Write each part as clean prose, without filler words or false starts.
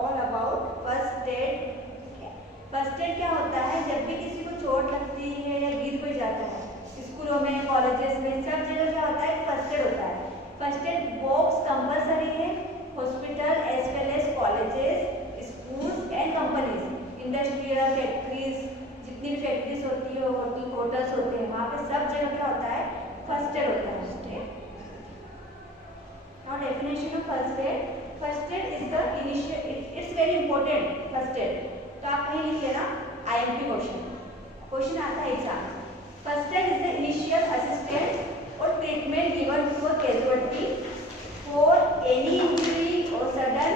All about first aid. First add क्या होता है? जब भी किसी को चोट लगती है या गिर कोई जाता है, स्कूलों में, कॉलेजेस में, सब जगह क्या होता है? फर्स्ट एड होता है। फर्स्ट एड बॉक्स कंपलसरी है hospital as well as colleges, schools and companies, industrial factories, जितनी भी फैक्ट्रीज होती है, होटल्स होते हैं, वहाँ पे सब जगह क्या होता है? फर्स्ट एड होता है। Now definition of first aid. First aid is the initial. It's very important. First aid. तो आप कहीं लिख लेना IMP क्वेश्चन आता है exam. First aid is the initial assistance or treatment given to a casualty for any injury or sudden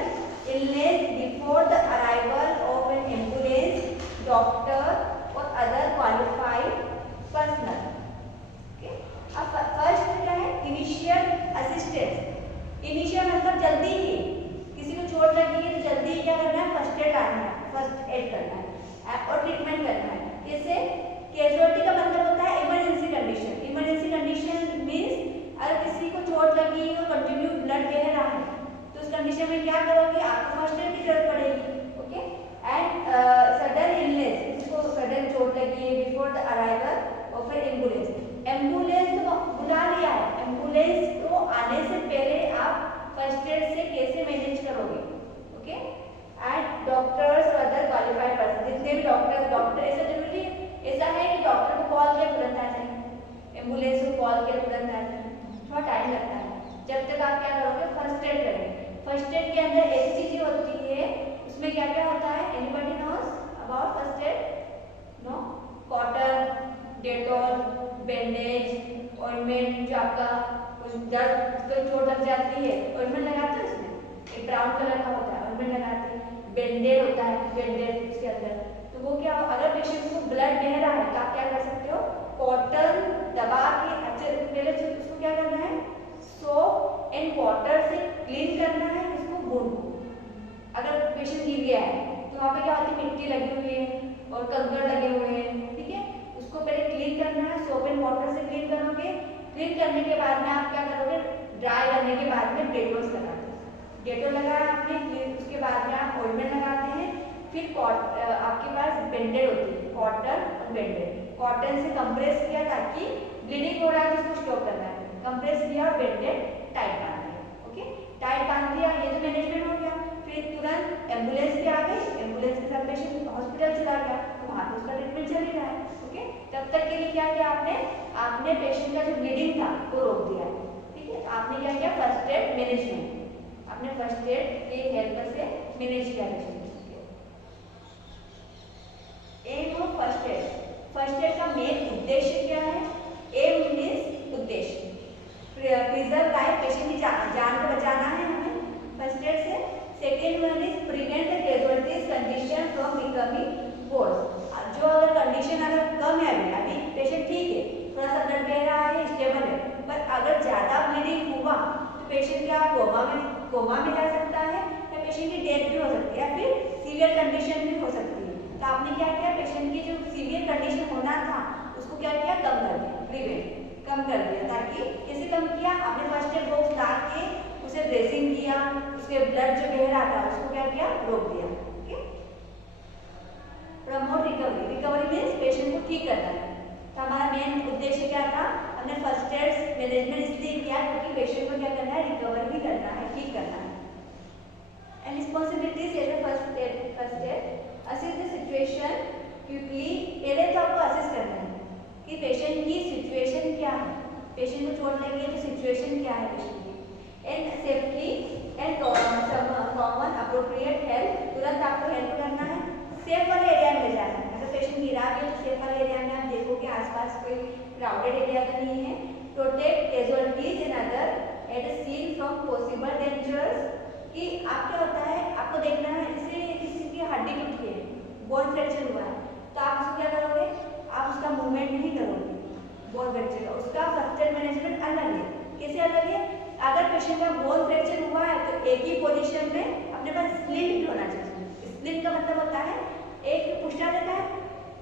illness before the arrival of an ambulance, doctor or other qualified personnel. Okay. अब first क्या है? Initial assistance. Initial मतलब जल्दी ही, किसी को चोट लगी है तो जल्दी ही क्या करना है? फर्स्ट एड करना है, फर्स्ट एड करना है और ट्रीटमेंट करना है। जैसे कैजुअलिटी का मतलब होता है emergency condition. Emergency condition means अगर किसी को चोट लगी और कंटिन्यू ब्लड बह रहा है तो उस कंडीशन में क्या करोगे? आपको फर्स्ट एड की जरूरत पड़ेगी। ओके। एंड सडन इलनेस, किसी को सडन चोट लगी है before the arrival of N ambulance. Ambulance तो बुला लिया है, एम्बुलेंस तो आने से पहले आप फर्स्ट एड से कैसे मैनेज करोगे? ओके। एंड डॉक्टर्स और अदर क्वालिफाइड पर्सन, जितने भी डॉक्टर ऐसा जरूरी ऐसा है कि डॉक्टर को कॉल किया तुरंत आ जाए, एम्बुलेंस को कॉल किया तुरंत आ जाए, थोड़ा टाइम लगता है। जब तक आप क्या करोगे? फर्स्ट एड करेंगे। फर्स्ट एड के अंदर ऐसी चीजें होती है, उसमें क्या क्या होता है? Anybody knows about first aid? No? Cotton, Dettol, bandage, ointment, जो आपका दर्द कोई चोट लग जाती है ऑइंटमेंट लगाते हैं, उसमें एक ब्राउन कलर का होता है ऑइंटमेंट लगाते हैं। बैंडेज होता है, बैंडेज उसके अंदर, तो वो क्या, अगर पेशेंट को ब्लड बह रहा है तो आप क्या कर सकते हो? कॉटन दबा के अच्छे पहले उसको क्या करना है? सोप एंड वाटर से क्लीन करना है उसको, वुंड। अगर पेशेंट गिर गया है तो वहाँ पे क्या होती है? मिट्टी लगी हुई है और कंकड़ लगे हुए हैं, ठीक है, उसको पहले क्लीन करना है, सोप एंड वाटर से क्लीन करोगे। क्लीन करने के बाद में आप क्या करोगे? ड्राई करने के बाद में डेटॉल लगाते हैं। डेटॉल लगाया आपने, उसके बाद में आप ऑइंटमेंट लगाते हैं। फिर आपके पास बैंडेज होती है, कॉटन और बैंडेज। कॉटन से कंप्रेस किया ताकि ब्लीडिंग हो रहा है तो उसको स्टॉप करना है, कंप्रेस किया और बैंडेज टाइट बांध दिया। ओके, टाइट बांध दिया, ये तो मैनेजमेंट हो गया। फिर तुरंत एम्बुलेंस पे आ गई, एम्बुलेंस के साथ पेशेंट हॉस्पिटल चला गया तो वहाँ पे उसका ट्रीटमेंट चल ही रहा है। ओके, तब तक के लिए क्या किया आपने पेशेंट का जो ब्लीडिंग था वो रोक दिया, ठीक है। आपने क्या किया? फर्स्ट एड मैनेजमेंट, आपने फर्स्ट एड के हेल्प से मैनेज किया patient. Aim of first aid, first aid का मेन उद्देश्य क्या है? एम मीन्स उद्देश्य, प्रिजर्व लाइफ, पेशेंट की जान को बचाना है हमें फर्स्ट एड से। Second one is prevent the casualties condition from becoming worse. जो अगर कंडीशन अगर कम है, अभी पेशेंट ठीक है, थोड़ा सा ब्लड बह रहा है, स्टेबल है, पर अगर ज्यादा ब्लीडिंग हुआ तो पेशेंट क्या कोमा में जा सकता है या पेशेंट की डेथ भी हो सकती है या फिर सीवियर कंडीशन भी हो सकती है। तो आपने क्या किया? पेशेंट की जो सीवियर कंडीशन होना था उसको क्या किया? कम कर दिया, प्रिवेंट कम कर दिया। ताकि कैसे कम किया? आपने फर्स्ट एड बॉक्स ला के उसे ड्रेसिंग किया, उसके ब्लड जो बह रहा था उसको क्या किया? रोक दिया। Promote recovery, recovery means patient को ठीक करना है। तो हमारा मेन उद्देश्य क्या था? हमने फर्स्ट एड मैनेजमेंट इसलिए किया क्योंकि पेशेंट को क्या करना है? रिकवर भी करना है, ठीक करना है। And responsibilities as a first aid, assess the situation quickly. पहले तो आपको असेस करना है कि पेशेंट की सिचुएशन क्या है, पेशेंट को चोट लगी है तो सिचुएशन क्या है पेशेंट की। And safety and common appropriate help, तुरंत आपको हेल्प करना है। सेफ वाले एरिया में ले जाना है। अगर पेशेंट गिरा गया तो सेफ वाले एरिया में आप देखो कि आसपास कोई क्राउडेड एरिया तो नहीं है। Protect casualties and other at a scene from possible dangers, कि आप क्या होता है? आपको देखना है जैसे किसी की हड्डी टूटी है, बोन फ्रैक्चर हुआ है, तो आप उसको क्या करोगे? आप उसका मूवमेंट नहीं करोगे, बोन फ्रैक्चर का। उसका फर्स्ट एड मैनेजमेंट अलग है। कैसे अलग है? अगर पेशेंट का बोन फ्रैक्चर हुआ है तो एक ही पोजीशन में अपने पास स्प्लिंट भी होना चाहिए। स्प्लिंट का मतलब होता है एक पुष्टा रहता है,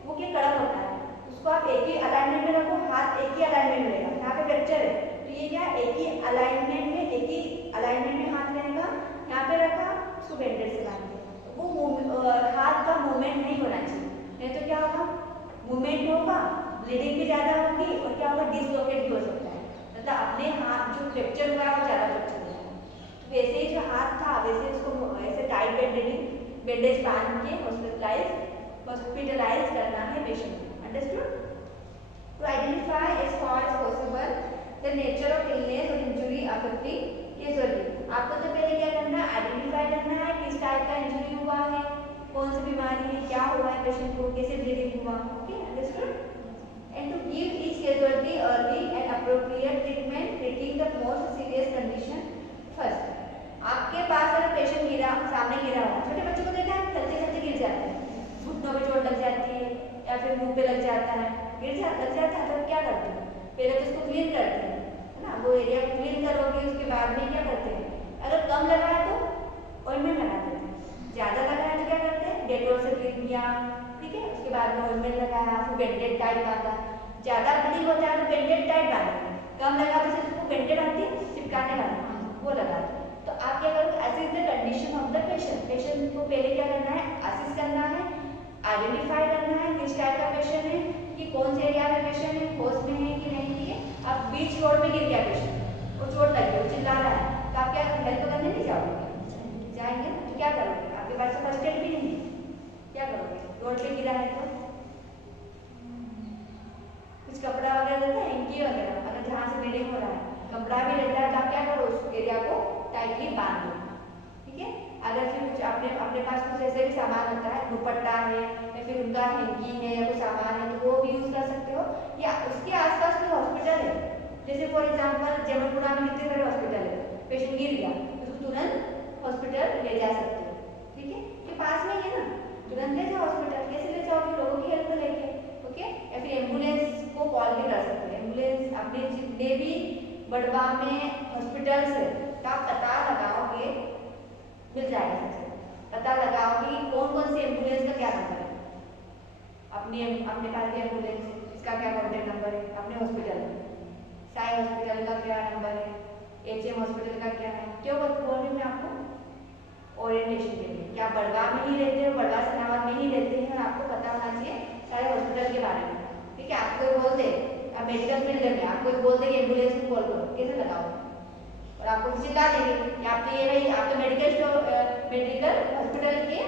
वो क्या कड़क होता है, उसको आप एक ही अलाइनमेंट में रखो, हाथ एक ही अलाइनमेंट में रहेगा। यहाँ पे फ्रैक्चर है तो ये क्या? एक ही अलाइनमेंट में हाथ रहेगा, यहाँ पे रखा, उसको बैंडेज से बांध दिया। बैंडेज बांध के हॉस्पिटलाइज करना है पेशेंट को। Understood? To identify as far as possible the nature of illness और इंजुरी अफेक्टिंग कैजुअलिटी। आपको तो पहले क्या करना है, आइडेंटिफाई करना है किस टाइप का इंजुरी हुआ है, कौन सी बीमारी है, क्या हुआ है पेशेंट को, कैसे ब्लीडिंग हुआ। Okay, understood? And to give each casualty early and appropriate treatment, treating the most serious condition first. आपके पास अगर पेशेंट सामने गिरा हुआ, छोटे बच्चों को देखा है चलते चलते गिर जाते हैं, घुटनों में चोट लग जाती है या फिर मुंह पे लग जाता है, लग जाता है, तो क्या करते हैं, पहले तो उसको क्लीन करते हैं, है ना, वो एरिया क्लीन करोगे, उसके बाद में क्या करते हैं, अगर कम लगा है तो ऑइंटमेंट लगा देते हैं, ज़्यादा लगा है तो क्या करते हैं, डेटॉल से क्लीन किया, ठीक है, उसके बाद में ऑइंटमेंट लगाया, फिर बैंडेज टाइट बांधा। ज़्यादा ब्लीडिंग होता है तो बैंडेज टाइट बांधे, कम लगा तो सिर्फ बैंडेज आती है चिपकाने वाला, वो लगा। तो आप क्या करोगे, assess the condition of the patient. Patient को पहले क्या करना है, असेस करना है, आइडेंटिफाई करना है किस टाइप का पेशेंट है, कि कौन से एरिया में पेशेंट है, होश में है कि नहीं। ठीक है, अब बीच रोड में गिर गया पेशेंट, वो चोट लगी, वो चिल्ला रहा है, तो आप क्या हेल्प करने नहीं जाओगे, जाएंगे तो क्या करोगे, आपके पास तो फर्स्ट एड भी नहीं है, क्या करोगे, रोड पे गिरा है तो कुछ कपड़ा वगैरह देता है, हैंकी वगैरह, अगर जहाँ से ब्लीडिंग हो रहा है कपड़ा भी लेता है तो आप क्या करो, उस एरिया को टाइटली बांध दो। ठीक है, अगर फिर कुछ अपने पास कुछ ऐसे भी सामान होता है, दुपट्टा है या फिर उनका हैंकी है या कोई सामान है, तो वो भी यूज कर सकते हो। या उसके आसपास कोई हॉस्पिटल है, जैसे फॉर एग्जाम्पल जबलपुरा में कितने सारे हॉस्पिटल है, पेशेंट गिर गया तो तुरंत हॉस्पिटल ले जा सकते हो। ठीक है, ये पास में ही है ना, तुरंत ले जाओ हॉस्पिटल। कैसे ले जाओगे, लोगों की हेल्प लेके। ओके, या फिर एम्बुलेंस को कॉल भी कर सकते हो। एम्बुलेंस अपने जितने भी बड़वा में हॉस्पिटल्स है तो आप पता लगाओगे, मिल जाएगा, सबसे पता लगाओगे कि कौन कौन सी एम्बुलेंस का क्या नंबर है, अपने पास भी एम्बुलेंस इसका क्या कॉन्टेक्ट नंबर है, अपने हॉस्पिटल में साई हॉस्पिटल का क्या नंबर है, HM हॉस्पिटल का क्या है। क्यों बोल रही हूँ मैं आपको, ओरिएंटेशन के लिए, क्या बड़वा में ही रहते हो, बड़वा सनावद में ही रहते हैं, और आपको पता होना चाहिए सारे हॉस्पिटल के बारे में। ठीक है, आपको बोल दे, आप मेडिकल फील्ड में आपको बोल दे एम्बुलेंस को कॉल करो, कैसे लगाओ, और आपको चिल्ला देंगे कि आप तो ये भाई, आप तो मेडिकल हॉस्पिटल के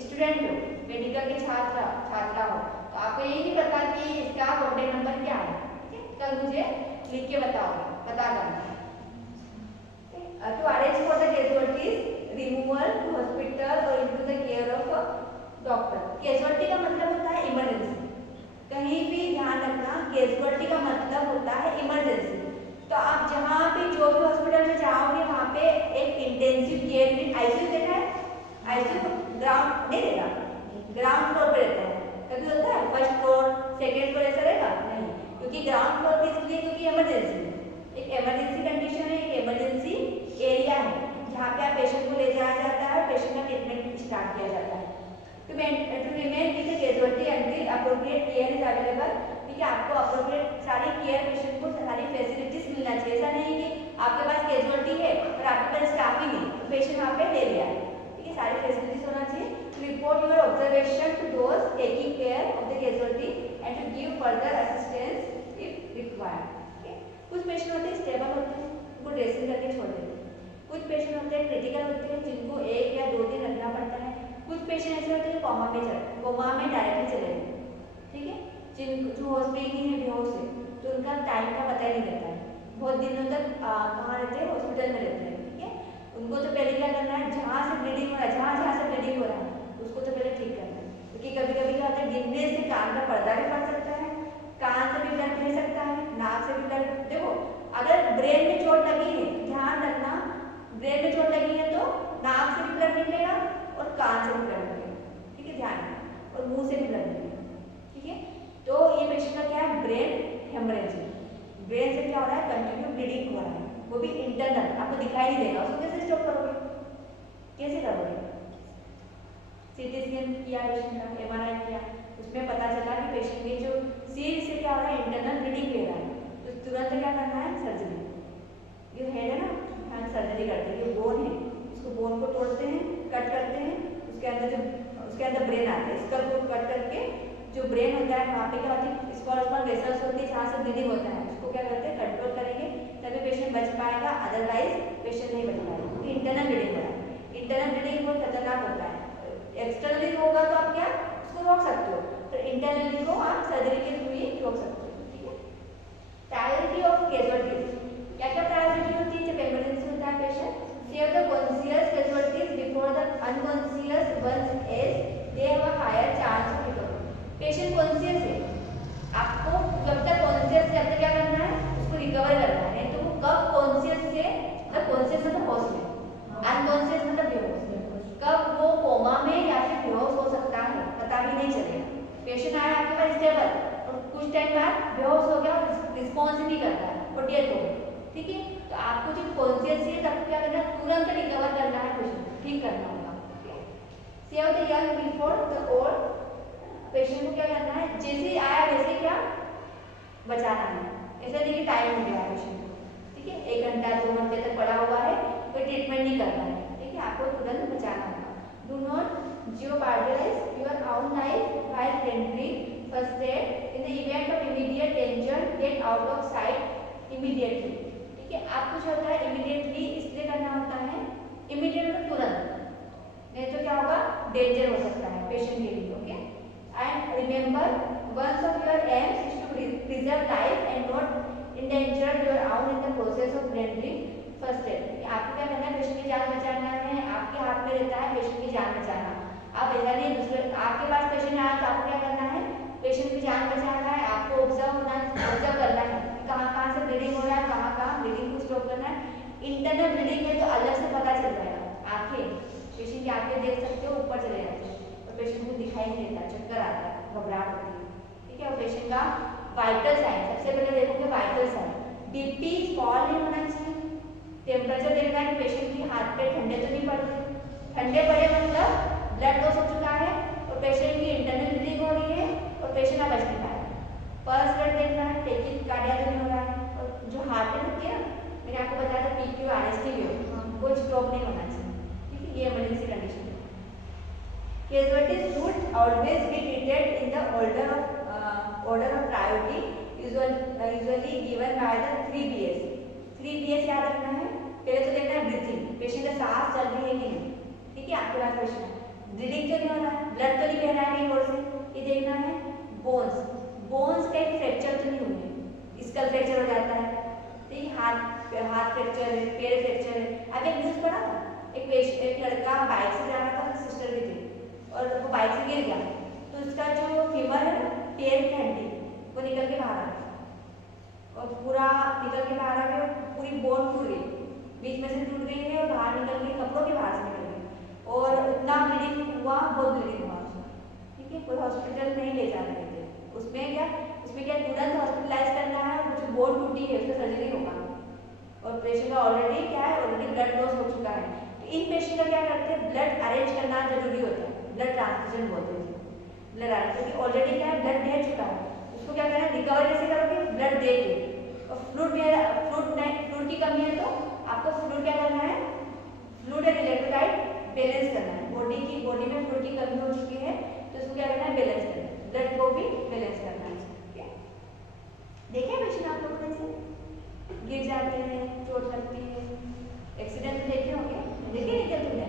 स्टूडेंट हो, मेडिकल के छात्रा हो, तो आपको यही नहीं पता कि इसका कॉन्टेक्ट नंबर क्या है। ठीक है, कल मुझे लिख के बताओगे, बता करना। To arrange for the casualties removal to hospital और into the care of doctor. Casualty का मतलब होता है इमरजेंसी, कहीं भी ध्यान रखना, कैजुअलिटी का मतलब होता है इमरजेंसी। तो आप जहाँ भी जो भी हॉस्पिटल में जाओगे वहाँ पे एक इंटेंसिव केयर यूनिट, आईसीयू देखा है, आईसीयू ग्राउंड नहीं रहेगा, ग्राउंड फ्लोर पे रहता है, कभी होता है फर्स्ट फ्लोर सेकेंड फ्लोर ऐसा रहेगा नहीं, क्योंकि ग्राउंड फ्लोर पे इसलिए क्योंकि इमरजेंसी, एक इमरजेंसी कंडीशन है, एक इमरजेंसी एरिया है जहाँ पे आप पेशेंट को ले जाया जाता है, पेशेंट का ट्रीटमेंट स्टार्ट किया जाता है। To remain with the casualty until appropriate care is available. ठीक है, आपको अप्रोप्रिएट सारी केयर, पेशेंट को सारी फैसिलिटीज मिलना चाहिए। ऐसा नहीं कि आपके पास कैजुअलिटी है और आपके पास स्टाफ ही नहीं, तो पेशेंट वहाँ पे ले लिया है। ठीक है, सारी फैसिलिटीज होना चाहिए। To report your observation to those taking care of the casualty and to give further assistance if required. कुछ पेशेंट होते हैं स्टेबल होते हैं, उनको ड्रेसिंग करके छोड़ देते हैं। कुछ पेशेंट होते हैं क्रिटिकल होते हैं, जिनको 1 या 2 दिन रखना पड़ता है। कुछ पेशेंट ऐसे होते हैं कोमा में डायरेक्टली चले गए। ठीक है, जो हॉस्पिटल है बेहोश है, तो उनका टाइम का पता ही नहीं रहता है, बहुत दिनों तक कहाँ रहते हैं, हॉस्पिटल में रहते हैं। ठीक है, उनको तो पहले क्या करना है, जहाँ से ब्लीडिंग हो रहा है, जहाँ से ब्लीडिंग हो रहा है उसको तो पहले ठीक करना है, क्योंकि कभी कभी क्या होता है, गिरने से कान का पर्दा भी पड़ सकता है, कान से भी ब्लड निकल सकता है, नाक से भी ब्लड। देखो, अगर ब्रेन में चोट लगी है, ध्यान रखना, ब्रेन में चोट लगी है तो नाक से भी ब्लड निकलेगा और कान से भी ब्लड निकलेगा। ठीक है, ध्यान रखना, और मुंह से भी ब्लड निकलेगा। ठीक है, तो ये पेशेंट का क्या है, ब्रेन हेमरेज, ब्रेन से क्या हो रहा है, कंटिन्यू ब्लीडिंग हो रहा है, वो भी इंटरनल, आपको दिखाई नहीं देगा, उसको कैसे स्टॉप करोगे, कैसे करोगे। सीटी स्कैन किया पेशेंट का, MRI किया, उसमें पता चला कि पेशेंट के जो सीर से क्या हो रहा है, इंटरनल ब्लीडिंग ले रहा है, तो तुरंत क्या करना है, सर्जरी। ये हेड है ना, हाँ सर्जरी करते हैं, ये बोन है, इसको बोन को तोड़ते हैं, कट करते हैं, उसके अंदर ब्रेन आता है, स्कल को कट करके जो ब्रेन होता है वहाँ पे क्या होती है, स्मॉल वेसल्स होती है जहाँ से ब्लीडिंग होता है, उसको क्या करते हैं, कंट्रोल करेंगे, तभी पेशेंट बच पाएगा, अदरवाइज पेशेंट नहीं बच पाएगा, क्योंकि इंटरनल ब्लीडिंग हो रहा है। इंटरनल ब्लीडिंग बहुत खतरनाक होता है, एक्सटर्नली होगा तो आप क्या उसको रोक सकते हो, तो इंटरनली को आप सर्जरी के थ्रू ही रोक सकते हो। ठीक है, प्रायोरिटी ऑफ कैजुअलिटीज, क्या क्या प्रायोरिटी होती है जब इमरजेंसी होता है patient? Save the conscious casualties before the unconscious ones as they have a higher chance of recovery. Patient conscious है, आपको जब तक कॉन्शियस है तब तक क्या करना है, उसको रिकवर करना है। तो वो कब कॉन्शियस से, मतलब कॉन्शियस मतलब होश में, अनकॉन्शियस मतलब बेहोश, कब वो कोमा में या फिर बेहोश हो सकता है पता भी नहीं चलेगा। पेशेंट आया आपके पास स्टेबल और कुछ टाइम बाद बेहोश हो गया, रिस्पॉन्स नहीं कर रहा है और डेथ हो गई। ठीक है, तो आपको जब कॉन्शियस है तब क्या करना है, तुरंत रिकवर करना है, पेशेंट ठीक करना होगा। Save the young before the old, patient को क्या करना है, जैसे ही आया वैसे क्या बचाना है, ऐसा नहीं कि टाइम हो गया पेशेंट को। ठीक है, 1 घंटा 2 घंटे तक पड़ा हुआ है, कोई ट्रीटमेंट नहीं करना है। ठीक है, आपको तुरंत बचाना होगा। Do not jeopardize your own life while rendering first aid in the event of immediate danger, get out of sight immediately। ठीक है, आप कुछ होता है immediately इसलिए करना होता है, immediate मतलब तुरंत, नहीं तो क्या होगा, डेंजर हो सकता है पेशेंट के लिए। Okay, and remember once of your aims is to preserve life and not endanger your own in the process of rendering first aid। आपको क्या करना है, पेशेंट की जान बचाना है, आपके हाथ में रहता है पेशेंट की जान बचाना। आप ऐसा नहीं दूसरे आपके पास पेशेंट आया तो आपको क्या करना है, पेशेंट की जान बचाना है, आपको ऑब्जर्व करना है कि कहाँ से ब्लीडिंग हो रहा है, कहाँ ब्लीडिंग को स्टॉप करना है। इंटरनल ब्लीडिंग है तो अलग से पता चल जाएगा, आंखें, पेशेंट की आंखें देख सकते हो ऊपर चले जाते हैं और पेशेंट को दिखाई नहीं देता, चक्कर आता है, घबराहट होती है। ठीक है, और पेशेंट का वाइटल साइन, सबसे पहले देखोगे वाइटल साइन, बीपी फॉल नहीं होना चाहिए, टेम्परेचर देखना है कि पेशेंट के हाथ पे ठंडे तो नहीं पड़ते, ठंडे पड़े मतलब ब्लड लॉस हो चुका है और पेशेंट की इंटरनल ब्लीडिंग हो रही है और पेशेंट अब बच नहीं पाया। पल्स रेट देखना है, टैकीकार्डिया तो नहीं हो रहा है, और जो हार्ट रेट होती है ना, मैंने आपको बताया था पीक्यू आरएसटी भी हो, कोई स्ट्रोक नहीं होना चाहिए। ठीक है, ये इमरजेंसी कंडीशन है। Casualties should always be treated in the order of priority usually given by the 3Bs। 3Bs याद रखना है, पहले तो देखना है ब्रीथिंग, पेशेंट का सांस चल रही है कि नहीं। ठीक है, आपके पास पेशेंट है, ब्लीडिंग तो नहीं हो रहा है, ब्लड तो नहीं बह रहा है कहीं और से, ये देखना है। बोन्स का एक फ्रैक्चर तो नहीं हुए, स्कल फ्रैक्चर हो जाता है। ठीक है, हाथ फ्रैक्चर है, पैर फ्रैक्चर है। अब एक न्यूज़ पढ़ा था, एक लड़का बाइक से जा रहा था, सिस्टर भी थी और वो बाइक से गिर गया तो उसका जो फीमर है, पैर की हड्डी वो निकल के बाहर आ गई और पूरा निकल के बाहर आ गया, पूरी बोन टूट गई, बीच में से टूट गई है और बाहर निकल गई, कपड़ों के बाहर से निकल गई और उतना ब्लीडिंग हुआ, बहुत ब्लीडिंग हुआ उसमें। ठीक है, कोई हॉस्पिटल नहीं ले जा रहे थे, उसमें क्या तुरंत हॉस्पिटलाइज करना है, जो बोन टूटी है उसका सर्जरी होगा और पेशेंट का ऑलरेडी क्या है, ऑलरेडी ब्लड लॉस हो चुका है। तो इन पेशेंट का क्या करते हैं, ब्लड अरेंज करना जरूरी होता है, ब्लड ट्रांसफ्यूजन बोलते हैं, ब्लड अरेंज, क्योंकि ऑलरेडी क्या है, ब्लड दे चुका है, उसको क्या करना है, रिकवर कैसे करोगे, ब्लड दे के। और फ्लूइड की कमी है तो आपको फ्लूइड क्या करना है, फ्लूइड एंड इलेक्ट्रोलाइट बैलेंस करना है। बॉडी में फ्लूइड की कमी हो चुकी है तो उसको क्या करना है, बैलेंस करना है, ब्लड को भी बैलेंस करना है। ठीक है, देखिए पेशेंट आप लोग कैसे गिर जाते हैं, चोट लगती है, एक्सीडेंट देखे होंगे, देखे नहीं क्या तुमने,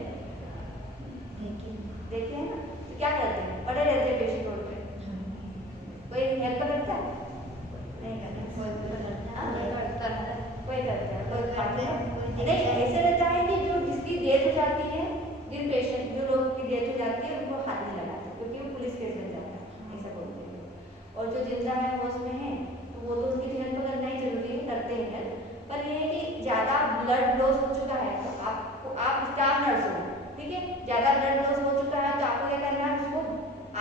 देखे हैं ना, तो क्या करते हैं, पड़े रहते हैं पेशेंट रोड पे, कोई हेल्प करता है, नहीं करता, कोई करता है, कोई पाते हैं नहीं। ऐसे रहता है कि जो जिसकी डेथ हो जाती है, जो लोग की डेथ हो जाती है उनको हाथ नहीं लगाते क्योंकि वो पुलिस केस बन जाता है, ऐसा बोलते हैं। और जो जिंदा है होश में है तो वो तो उसकी हेल्प करना ही जरूरी है, करते हैं हेल्प। पर ये है कि ज़्यादा ब्लड लॉस हो चुका है तो आप स्टाफ नर्स हो, ठीक है, ज़्यादा ब्लड लॉस हो चुका है तो आपको क्या करना है, उसको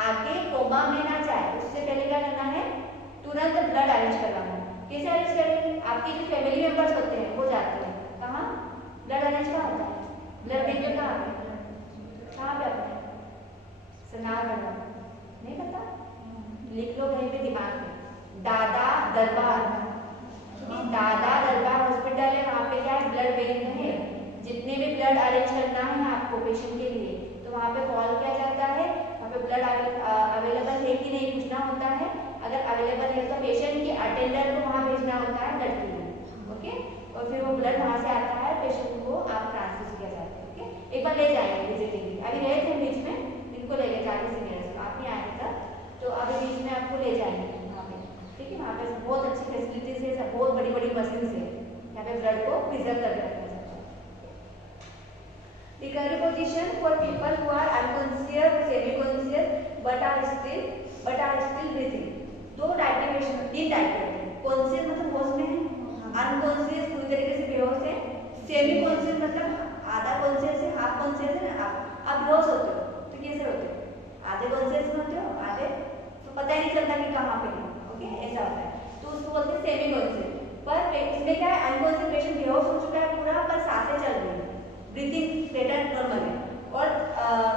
आगे कोमा में ना जाए उससे पहले क्या करना है, तुरंत ब्लड अरेंज करवाना है। कैसे अरेंज करेंगे, आपके जो फैमिली मेम्बर्स होते हैं वो जाते हैं, कहाँ ब्लड अरेंज कहाँ होता है, ब्लड बैंक कहाँ पे आता है, सनातन नहीं पता, लिख लो कहीं पे दिमाग में, दादा दरबार हॉस्पिटल है, वहाँ पे क्या है, ब्लड बैंक है, जितने भी ब्लड अरेंज करना है आपको पेशेंट के लिए तो वहाँ पे कॉल किया जाता है, वहाँ पे ब्लड अवेलेबल है कि नहीं पूछना होता है, अगर अवेलेबल है तो पेशेंट के अटेंडर को वहाँ भेजना होता है ब्लड के लिए। ओके, और फिर वो ब्लड वहाँ से आता है, पेशेंट को आप ट्रांसफ्यूज किया जाता है। ओके, एक बार ले जाएंगे विजिटिंग, अभी गए थे बीच में, इनको को ले गए जाके सीनियर्स को, आप ही आए तक, तो अभी बीच में आपको ले जाएंगे वहाँ पे, ठीक है। वहाँ पे बहुत अच्छी फैसिलिटीज है, बहुत बड़ी बड़ी मशीन है, यहाँ पे ब्लड को प्रिजर्व करके रखा जाता है। Recovery position for people who are unconscious, semi conscious but are still breathing. दो टाइप के पेशेंट, तीन टाइप के, कॉन्शियस मतलब होश में है, अनकॉन्शियस पूरी तरीके से बेहोश है, सेमी कॉन्शियस मतलब आधा कॉन्शियस है, हाफ कॉन्शियस है ना। आप बेहोश होते हो तो कैसे होते हो, आधे कॉन्शियस में होते हो, आधे तो पता ही नहीं चलता कि कहाँ पे हो, ओके, ऐसा होता है, तो उसको बोलते हैं सेमी कॉन्शियस। पर इसमें क्या है, अनकॉन्शियस पेशेंट बेहोश हो चुका है पूरा, पर सांसें चल रही है, ब्रीथिंग पैटर्न नॉर्मल है, और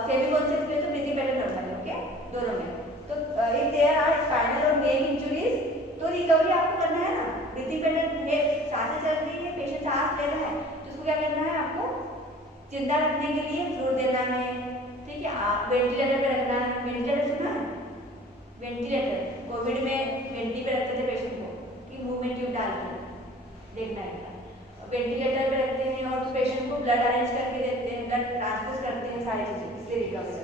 सेमी कॉन्शियस में तो ब्रीथिंग पैटर्न नॉर्मल है, ओके, दोनों में। तो इफ देयर आर स्पाइनल और नेक इंजुरीज, तो रिकवरी आपको करना है ना, ब्रीथिंग पैटर्न है, सांसें चल रही है, पेशेंट सांस ले रहा है, तो उसको क्या करना है, आपको जिंदा रखने के लिए फ्लूइड देना है, ठीक है। आप वेंटिलेटर पे रखना है, वेंटिलेटर सुना है, वेंटिलेटर कोविड में वेंटी पे रखते थे पेशेंट को कि मुंह में ट्यूब डाल के देखना है, वेंटिलेटर पे रखते हैं, और पेशेंट को ब्लड अरेंज करके देते हैं, ब्लड ट्रांसफ्यूज करते हैं, सारी चीजें, इसलिए recovery.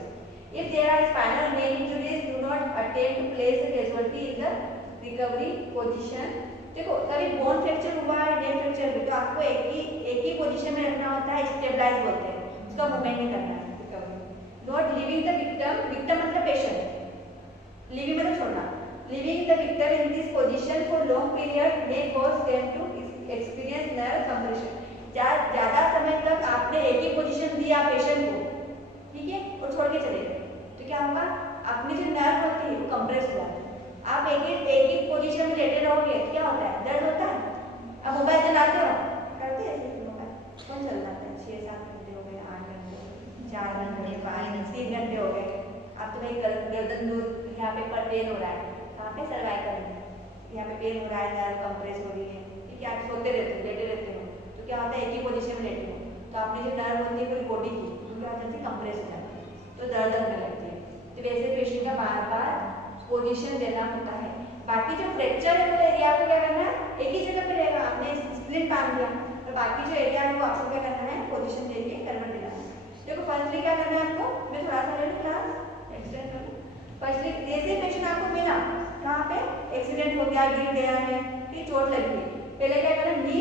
If there are spinal neck injuries, do not attempt to place the casualty in the recovery position. देखो कभी बोन फ्रैक्चर हुआ है, नेक फ्रैक्चर हुआ, तो आपको एक ही पोजीशन में रखना होता है, स्टेबलाइज बोलते हैं, उसका मूवमेंट नहीं करना है recovery. Not leaving the victim, victim मतलब पेशेंट, लिविंग मतलब छोड़ना, leaving the victim in this position for long period may cause them to experience nerve compression. ज्यादा समय तक आपने एक ही पोजीशन दिया पेशेंट को, ठीक है, और छोड़ के चले गए, तो क्या होगा, अपनी जो नर्व होती है वो कंप्रेस हो जाती है। आप एक ही पोजीशन में लेटे रहोगे, क्या होता है, दर्द होता है। अब मोबाइल चलाते हो, करते हैं मोबाइल, कौन चल जाता है, 6-7 घंटे हो गए, 8 घंटे, 4 घंटे, 5 घंटे, 3 घंटे हो गए, अब तो भाई गर्दन दूर, यहाँ पे पर पेन हो रहा है, कहाँ पे, सर्वाइकल में, यहाँ पे पेन हो रहा है, नर्व कंप्रेस हो रही है, ठीक है, आप सोते रहते हो, लेटे रहते हो, तो क्या होता है, एक ही पोजीशन में लेटे हो, तो आपने जो नर्व होती है पूरी बॉडी की, तो क्या हो जाती है, कंप्रेस हो जाती है, तो दर्द होने लगती है। तो वैसे पेशेंट का बार बार पोजीशन देना होता है। बाकी जो फ्रैक्चर है वो एरिया को क्या करना है, एक ही जगह पे रहेगा, आपने स्प्लिन बांध दिया, और बाकी जो एरिया है वो आपको क्या करना है, पोजीशन देके कन्वर्ट देना है। देखो फर्स्टली क्या करना है आपको, मैं थोड़ा सा ले लूं क्लास, एक्सटेंड कर लूं। फर्स्टली जैसे पेशेंट आपको मिला, कहाँ पे एक्सीडेंट हो गया, गिर गया है, ठीक, चोट लगी है, पहले क्या करना, नी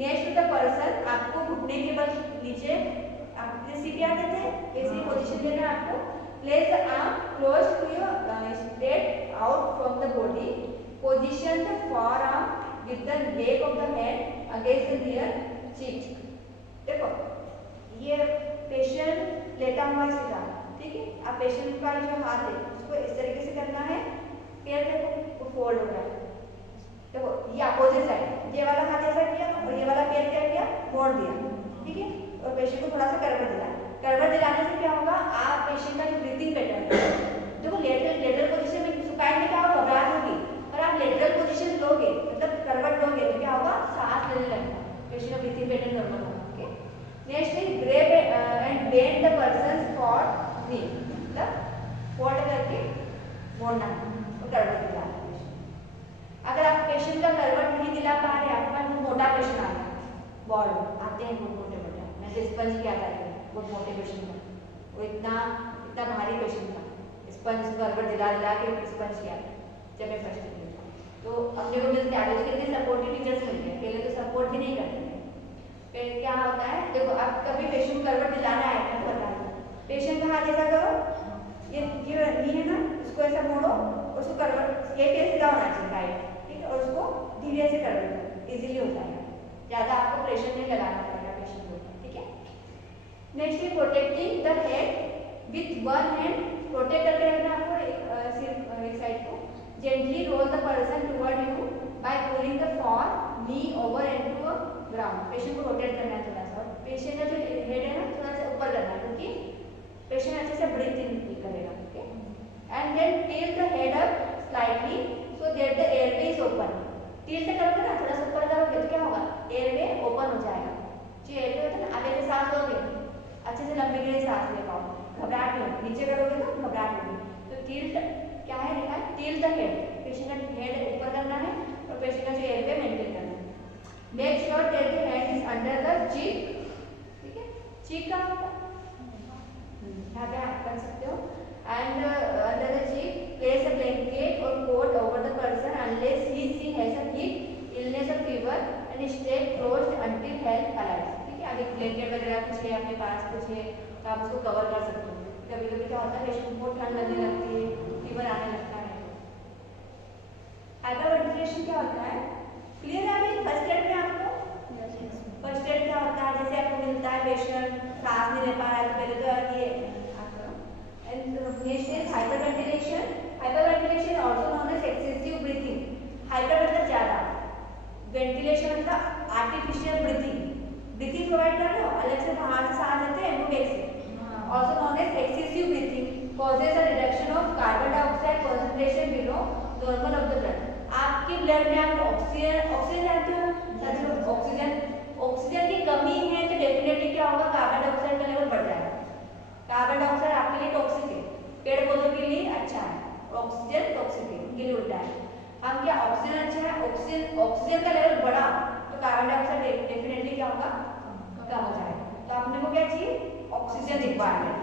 नेक्स्ट टू द पर्सन, आपको घुटने के बल नीचे, आप सीपीआर देते हैं, ऐसी पोजीशन देना है आपको। Place the arm close to your straight out from the body. Position the forearm with the back of the hand against the rear cheek. देखो ये पेशेंट लेटा हुआ सीधा, ठीक है, आप पेशेंट का जो हाथ है उसको इस तरीके से करना है, पैर देखो फोल्ड हो रहा है, देखो ये अपोजिट साइड, ये वाला हाथ ऐसा किया और ये वाला पैर क्या किया, मोड़ दिया, ठीक है, और पेशेंट को थोड़ा सा करवट दिलाया। करवट दिलाने से क्या होगा, आप पेशेंट का जो ब्रीथिंग पैटर्न है, देखो लेटरल पोजीशन में सुकाइन में क्या होगा, घबराहट होगी, और आप लेटरल पोजीशन लोगे मतलब करवट लोगे तो क्या होगा, सांस लेने लगेगा, पेशेंट का ब्रीथिंग पैटर्न नॉर्मल होगा, okay. Next is grab and bend the person for नी, मतलब फोल्ड करके मोड़ना और करवट दिलाना। अगर आप पेशेंट का करवट नहीं दिला पा रहे, आपका मोटा पेशेंट आ गया, बॉल आते हैं बहुत मोटे मोटे, मैंने स्पंज क्या था बहुत मोटे पेशेंट था, वो इतना भारी पेशेंट था, स्पंज करवट दिला के स्पंज किया जब मैं फर्स्ट ईयर था, तो अपने को मिलते आगे कितने सपोर्टिव टीचर्स मिल गए, पहले तो सपोर्ट भी नहीं करते थे। फिर क्या होता है, देखो अब कभी पेशेंट को करवट दिलाना है तो बता दो, पेशेंट का हाथ ऐसा करो, ये नी है ना, उसको ऐसा मोड़ो, उसको करवट ये पैर सीधा होना चाहिए राइट, ठीक है, और उसको धीरे से कर दो, इजीली होता है, ज्यादा आपको प्रेशर नहीं लगाना पड़ेगा पेशेंट को, ठीक है। Next is protecting the head with one hand, protect करके रखना आपको सिर्फ एक साइड को। Gently roll the person toward you by pulling the far knee over into a ground, patient को रोटेट करना है थोड़ा सा, पेशेंट का जो हेड है ना थोड़ा सा ऊपर करना है, क्योंकि पेशेंट अच्छे से ब्रीथ इन करेगा, okay. And then tilt the head up slightly so that the airway is open, tilt करोगे ना थोड़ा सा ऊपर करोगे तो क्या होगा, एयरवे ओपन हो जाएगा, जो एयरवे होता है ना, आगे से सांस लोगे अच्छे से लंबी गहरी सांस ले पाओ, घबराहट नहीं होगी, नीचे करोगे तो घबराहट होगी, तो टिल्ट क्या है लिखा है, टिल्ट द हेड, पेशेंट का हेड ऊपर करना है और पेशेंट का जो एयरवे मेंटेन करना है। Make sure that the head is under the cheek, ठीक है, चीक का होता है यहाँ पे आप कर सकते हो, under the cheek, place a blanket or coat over the person unless he has a heat, illness or fever and stay closed until health arrives. ठीक है, अगर ब्लैंकेट वगैरह कुछ है अपने पास कुछ है तो आप उसको कवर कर सकते हो। कभी कभी क्या होता है पेशेंट को ठंड लगने लगती है, फीवर आने लगता है। हाइपर वेंटिलेशन क्या होता है? क्लियर है अभी फर्स्ट एड में आपको? फर्स्ट एड क्या होता है? जैसे आपको मिलता है पेशेंट सांस नहीं ले पा रहा है तो पहले तो ये next is hyperventilation. Hyperventilation also known as excessive breathing. Hyper मतलब ज्यादा, वेंटिलेशन मतलब आर्टिफिशियल ब्रीथिंग। ब्रीथिंग प्रोवाइड कर रहे हो, अलग से बाहर से सांस लेते हैं एम्बुलेंस से। Also known as excessive breathing causes a reduction of carbon dioxide concentration below normal of the blood. आपके ब्लड में आप ऑक्सीजन जानते हो, ऑक्सीजन की कमी है तो डेफिनेटली क्या होगा, कार्बन डाइऑक्साइड का लेवल बढ़ जाएगा। कार्बन डाइऑक्साइड आपके लिए टॉक्सिक है, पेड़ पौधों के लिए अच्छा है, ऑक्सीजन टॉक्सिक है, उनके लिए उल्टा है। हम क्या ऑक्सीजन अच्छा है, ऑक्सीजन का लेवल बढ़ा तो कार्बन डाइऑक्साइड डेफिनेटली क्या होगा, कम हो जाएगा। तो आपने को क्या चाहिए, oxygen requirement.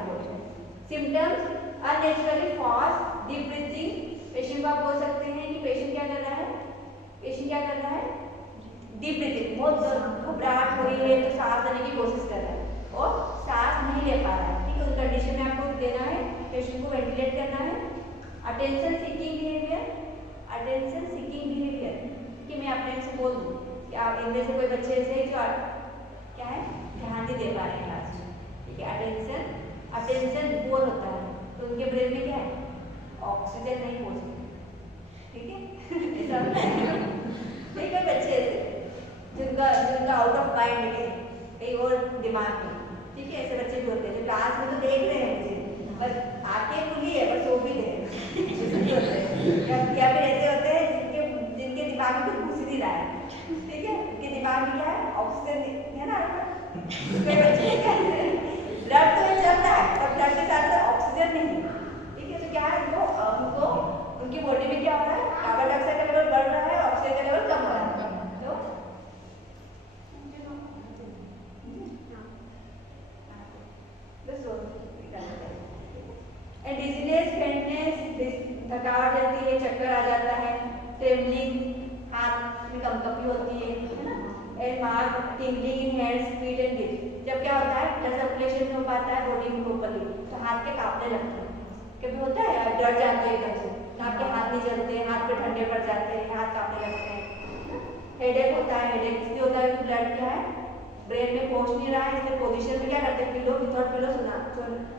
Symptoms unnaturally fast deep breathing. Patient को आप बोल सकते हैं कि पेशेंट क्या कर रहा है, डीप ब्रीथिंग, बहुत घबराहट हो रही है तो सांस लेने की कोशिश कर रहा है और सांस नहीं ले पा रहा है। ठीक है, उस कंडीशन में आपको देना है, पेशेंट को वेंटिलेट करना है। अटेंशन सीकिंग बिहेवियर, कि मैं अपने से बोल दूँ कि आप इनमें से कोई बच्चे ऐसे जो क्या है ध्यान नहीं दे पा रहे हैं क्लास में। ठीक है, अटेंशन बोल होता है तो उनके ब्रेन में क्या है, ऑक्सीजन नहीं पहुंचती। ठीक है ठीक है, बच्चे जिनका आउट ऑफ माइंड है कहीं और दिमाग में। ठीक है, ऐसे बच्चे भी होते हैं जो क्लास में तो देख रहे हैं मुझे पर आंखें खुली है पर सो भी रहे हैं या फिर ऐसे होते हैं जिनके दिमाग में कुछ घुस नहीं रहा है। ठीक है, उनके दिमाग में क्या है, ऑक्सीजन है ना। कोई बच्चे क्या ब्लड तो चल रहा है पर ब्लड के साथ ऑक्सीजन नहीं। ठीक है, तो क्या है उनको उनकी बॉडी में क्या हो रहा है, कार्बन डाइऑक्साइड का लेवल बढ़ रहा है, ऑक्सीजन का लेवल कम हो रहा है। थकावट रहती है, चक्कर आ जाता है, ट्रेमलिंग, हाथ में कंपकपी होती है ना, and mark tingling in hands feet and lips. जब क्या होता है ब्लड सर्कुलेशन नहीं हो पाता है बॉडी में प्रॉपर्ली तो हाथ के कांपने लगते हैं। कभी होता है डर जाते हैं एकदम से तो आपके हाथ नहीं चलते, हाथ पे ठंडे पड़ जाते हैं, हाथ कांपने लगते हैं। हेडेक होता है, हेडेक इसलिए होता है कि ब्लड क्या है ब्रेन में पहुंच नहीं रहा है, इसलिए पोजीशन में क्या करते हैं पिलो विदाउट पिलो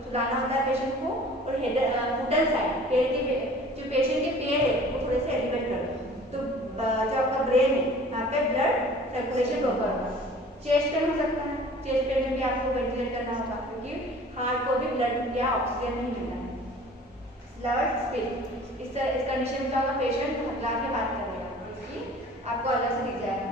सुलाना होता है पेशेंट को। और फुटन साइड पैर की जो पेशेंट के पैर है वो थोड़े से एलिवेट कर दो तो जो आपका ब्रेन है यहाँ पे ब्लड सर्कुलेशन प्रॉपर होगा। चेस्ट पेन हो सकता है, चेस्ट पेन में भी आपको वेंटिलेट करना होगा क्योंकि हार्ट को भी ब्लड या ऑक्सीजन नहीं मिलना है। स्लर्ड स्पीच, इस कंडीशन में क्या होगा पेशेंट हकला के बात करेगा, इसकी आपको अलग से दिख जाएगा।